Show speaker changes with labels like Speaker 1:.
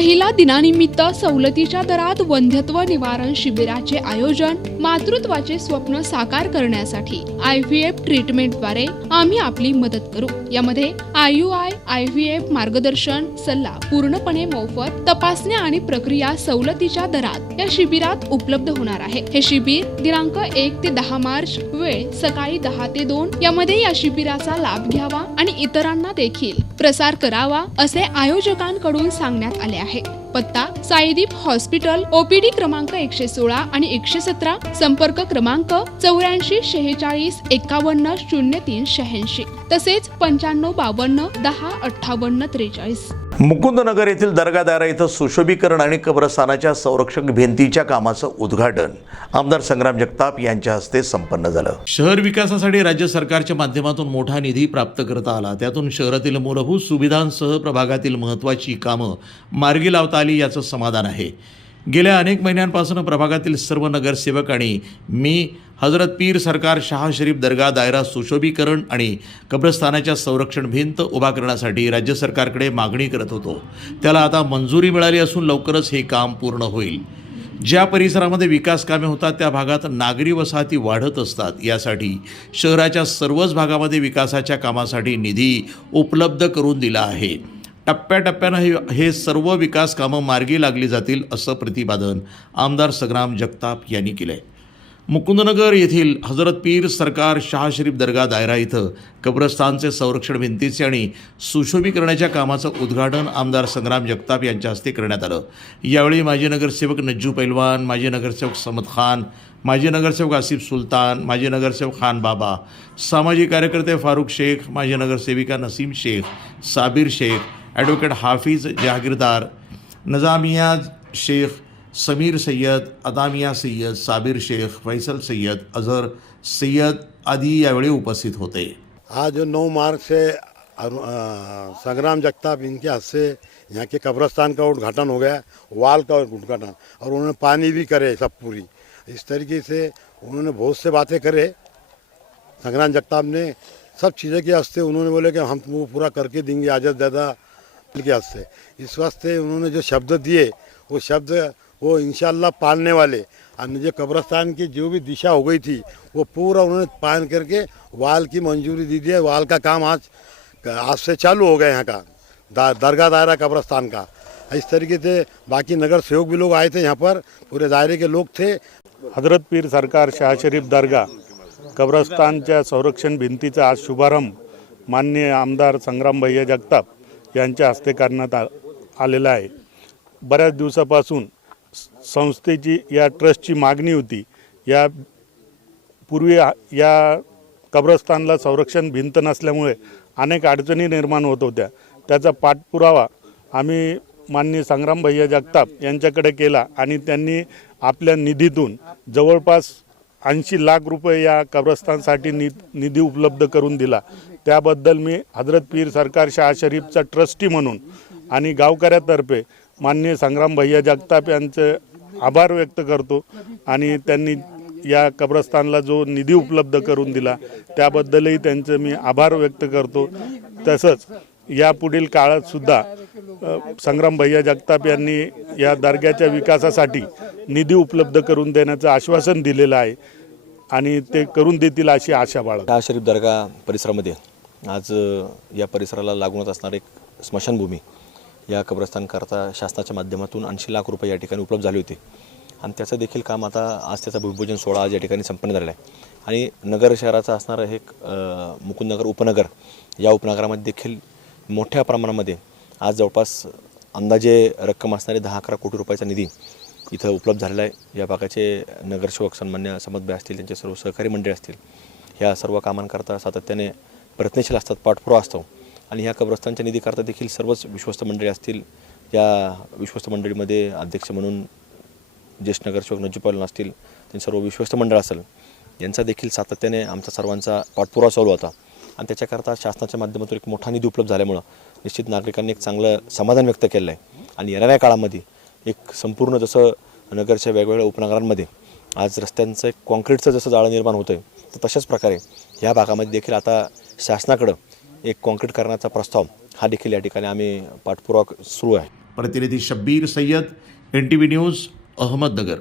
Speaker 1: महिला दिनानिमित्त सवलतीच्या दरात वंध्यत्व निवारण शिबिराचे आयोजन मातृत्वाचे स्वप्न साकार करण्यासाठी आय व्ही एफ ट्रीटमेंटद्वारे आम्ही आपली मदत करू. यामध्ये I U I I V F मार्गदर्शन सल्ला पूर्णपणे मोफत तपासण्या आणि प्रक्रिया सवलतीच्या दरात या शिबिरात उपलब्ध होणार आहे. हे शिबिर दिनांक एक ते दहा मार्च वेळ सकाळी दहा ते दोन यामध्ये या शिबिराचा लाभ घ्यावा आणि इतरांना देखील प्रसार करावा असे आयोजकांकडून सांगण्यात आले आहे. पत्ता साईदीप हॉस्पिटल ओपीडी क्रमांक एकशे सोळा आणि एकशे सतरा संपर्क क्रमांक चौऱ्याऐंशी शेहेचाळीस एकावन्न शून्य तीन शहाऐंशी. तसेच पंच्याण्णव बावन्न दहा अठ्ठावन्न त्रेचाळीस.
Speaker 2: मुकुंदनगर येथील दर्गादारा इथं सुशोभीकरण आणि कब्रस्थानाच्या संरक्षक भिंतीच्या कामाचं उद्घाटन. आमदार संग्राम जगताप यांच्या हस्ते संपन्न झालं.
Speaker 3: शहर विकासासाठी राज्य सरकारच्या माध्यमातून मोठा निधी प्राप्त करता आला. त्यातून शहरातील मूलभूत सुविधांसह प्रभागातील महत्त्वाची कामं मार्गी लावता आली याचं समाधान आहे. गेल्या अनेक महिन्यांपासून प्रभागातील सर्व नगरसेवक आणि मी हजरत पीर सरकार शाह शरीफ दर्गा दायरा सुशोभीकरण आणि कब्रस्थानाच्या संरक्षण भिंत उभा करण्यासाठी राज्य सरकारकडे मागणी करत होतो. त्याला आता मंजुरी मिळाली असून लवकरच हे काम पूर्ण होईल. ज्या परिसरामध्ये विकास कामे होतात त्या भागात नागरी वसाहती वाढत असतात. यासाठी शहराच्या सर्वच भागामध्ये विकासाच्या कामासाठी निधी उपलब्ध करून दिला आहे. टप्प्याटप्प्यानं हे हे सर्व विकास कामं मार्गी लागली जातील असं प्रतिपादन आमदार संग्राम जगताप यांनी केलं आहे मुकुंदनगर येथील हजरत पीर सरकार शाह शरीफ दर्गा दायरा इथं कब्रस्तानचे संरक्षण भिंतीचे आणि सुशोभीकरणाच्या कामाचं उद्घाटन आमदार संग्राम जगताप यांच्या हस्ते करण्यात आलं. यावेळी माजी नगरसेवक नज्जू पैलवान माजी नगरसेवक समद खान माजी नगरसेवक आसिफ सुलतान माजी नगरसेवक खान बाबा सामाजिक कार्यकर्ते फारुख शेख माजी नगरसेविका नसीम शेख साबीर शेख ॲडव्होकेट हाफिज जहागीरदार नजामिया शेख समीर सय्यद अदामिया सैयद साबिर शेख फैसल सैयद अजहर सैयद आदी यावेळी उपस्थित होते.
Speaker 4: आज जो नौ मार्च से संग्राम जगताप इनके हाथ से यहाँ के कब्रस्तान का उद्घाटन हो गया, वाल का उद्घाटन, और उन्होंने पानी भी करे सब पूरी। इस तरीके से उन्होंने बहुत से बातें करे। संग्राम जगताप ने सब चीज़ें के हस्ते उन्होंने बोले कि हम वो पूरा करके देंगे, आज़ाद दादा के हस्ते इस वास्ते उन्होंने जो शब्द दिए वो शब्द वो इनशाला पालने वाले और जो कब्रस्तान की जो भी दिशा हो गई थी वो पूरा उन्होंने पालन करके वाल की मंजूरी दी दी है। वाल का काम आज आज से चालू हो गया यहाँ का दा, दरगाह दायरा कब्रस्तान का। इस तरीके से बाकी नगर सेवक भी लोग आए थे यहाँ पर पूरे दायरे के लोग थे।
Speaker 5: हजरत पीर सरकार शाह शरीफ दरगाह कब्रस्तानच्या संरक्षण भिंतीचा आज शुभारंभ माननीय आमदार संग्राम भैया जगताप यांच्या हस्ते करण्यात आ आलेला आहे. बऱ्याच दिवसापासून संस्थेची या ट्रस्टची मागणी होती. या पूर्वी या कब्रस्तानला संरक्षण भिंत नसल्यामुळे अनेक अडचणी निर्माण होत होत्या. त्याचा पाठपुरावा आम्ही माननीय संग्राम भैया जगताप यांच्याकडे केला आणि त्यांनी आपल्या निधीतून जवळपास ऐंशी लाख रुपये या कब्रस्तानसाठी नि निधी उपलब्ध करून दिला. त्याबद्दल मी हजरत पीर सरकार शाह शरीफचा ट्रस्टी म्हणून आणि गावकऱ्यातर्फे माननीय संग्राम भैया जगताप यांचे आभार व्यक्त करतो आणि त्यांनी या कब्रस्तानला जो निधी उपलब्ध करून दिला त्याबद्दलही त्यांचं मी आभार व्यक्त करतो. तसंच यापुढील पुढील काळातसुद्धा संग्राम भैया जगताप यांनी या दर्ग्याच्या विकासासाठी निधी उपलब्ध करून देण्याचं आश्वासन दिलेलं आहे आणि ते करून देतील अशी आशा बाळगतो
Speaker 6: शाह शरीफ दर्गा परिसरामध्ये आज या परिसराला लागूनच असणारी एक स्मशानभूमी. या कब्रस्तानकरता शासनाच्या माध्यमातून ऐंशी लाख रुपये या ठिकाणी उपलब्ध झाले होते. आणि त्याचं देखील काम आता आज त्याचा भूमिपूजन सोहळा आज या ठिकाणी संपन्न झालेला आहे. आणि नगर शहराचं असणारं हे एक, मुकुंदनगर उपनगर या उपनगरामध्ये देखील मोठ्या प्रमाणामध्ये आज जवळपास अंदाजे रक्कम असणारे दहा अकरा कोटी रुपयाचा निधी इथं उपलब्ध झालेला आहे. या भागाचे नगरसेवक सन्मान्य समदभाई असतील त्यांचे सर्व सहकारी मंडळी असतील ह्या सर्व कामांकरता सातत्याने प्रयत्नशील असतात पाठपुरावा असतो. आणि ह्या कब्रस्तानच्या निधीकरता देखील सर्वच विश्वस्त मंडळी असतील. या विश्वस्त मंडळीमध्ये अध्यक्ष म्हणून ज्येष्ठ नगरसेवक नज्जूपालन असतील त्यांचे सर्व विश्वस्त मंडळ असेल यांचा देखील सातत्याने आमचा सर्वांचा पाठपुरावा चालू होता. आणि त्याच्याकरता शासनाच्या माध्यमातून एक मोठा निधी उपलब्ध झाल्यामुळं निश्चित नागरिकांनी एक चांगलं समाधान व्यक्त केलं आहे. आणि येणाऱ्या काळामध्ये एक संपूर्ण जसं नगरच्या वेगवेगळ्या उपनगरांमध्ये आज रस्त्यांचं एक कॉन्क्रीटचं जसं जाळं निर्माण होतं आहे तर तशाच प्रकारे ह्या भागामध्ये देखील आता शासनाकडं एक कॉन्क्रीट करण्याचा प्रस्ताव हा देखील या ठिकाणी आम्ही पाठपुरावा सुरू आहे.
Speaker 3: प्रतिनिधी Shabbir Sayyed N T V news Ahmednagar.